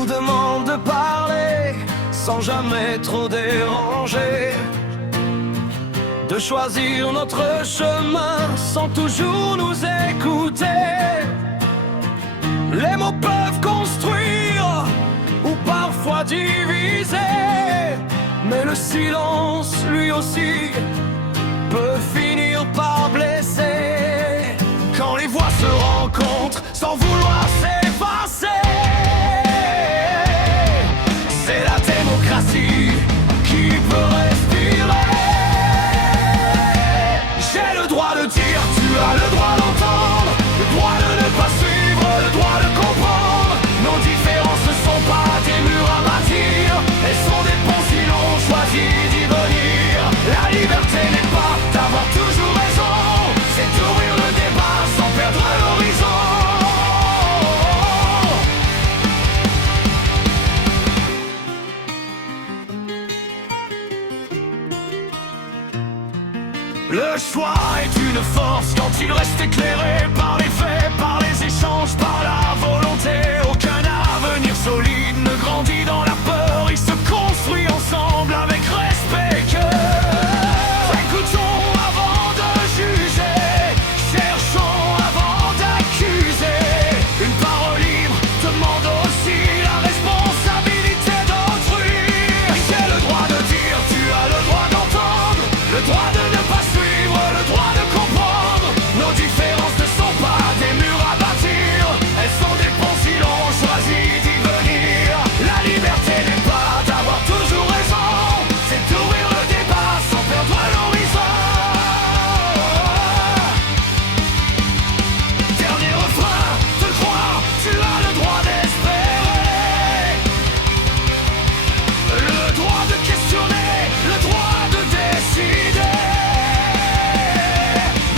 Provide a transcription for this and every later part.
nous demande de parler sans jamais trop déranger, de choisir notre chemin sans toujours nous écouter. Les mots peuvent construire ou parfois diviser, mais le silence, lui aussi, peut finir par blesser. Quand les voix se rencontrent sans vouloir s'effacer, c'est la démocratie qui peut respirer. J'ai le droit de dire, tu as le droit d'entendre, le droit de ne pas suivre, le droit de comprendre. Nos différences ne sont pas des murs à bâtir, elles sont des ponts si l'on choisit d'y venir. La liberté n'est pas d'avoir toujours raison, c'est d'ouvrir le débat sans perdre l'horizon. Le choix est une force quand il reste éclairé par les faits, par les échanges, par la volonté. Aucun avenir solide ne grandit dans la peur, il se construit ensemble avec respect et cœur. Écoutons avant de juger, cherchons avant d'accuser. Une parole libre demande aussi la responsabilité d'autrui. J'ai le droit de dire, tu as le droit d'entendre, le droit de ne pas suivre, le droit de comprendre. Nos différences ne sont pas des murs à bâtir, elles sont des ponts si l'on choisit d'y venir. La liberté n'est pas d'avoir toujours raison, c'est d'ouvrir le débat sans perdre l'horizon. Dernier refrain, te croire, tu as le droit d'espérer, le droit de questionner, le droit de décider.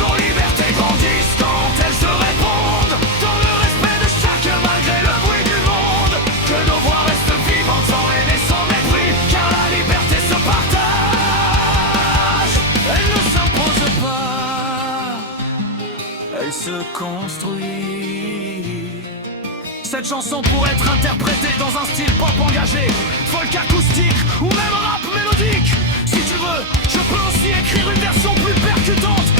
Nos libertés grandissent quand elles se répondent, dans le respect de chacun malgré le bruit du monde. Que nos voix restent vivantes sans haine et sans mépris, car la liberté se partage, elle ne s'impose pas, elle se construit. Cette chanson pourrait être interprétée dans un style pop engagé, folk acoustique ou même rap mélodique. Si tu veux, je peux aussi écrire une version plus percutante,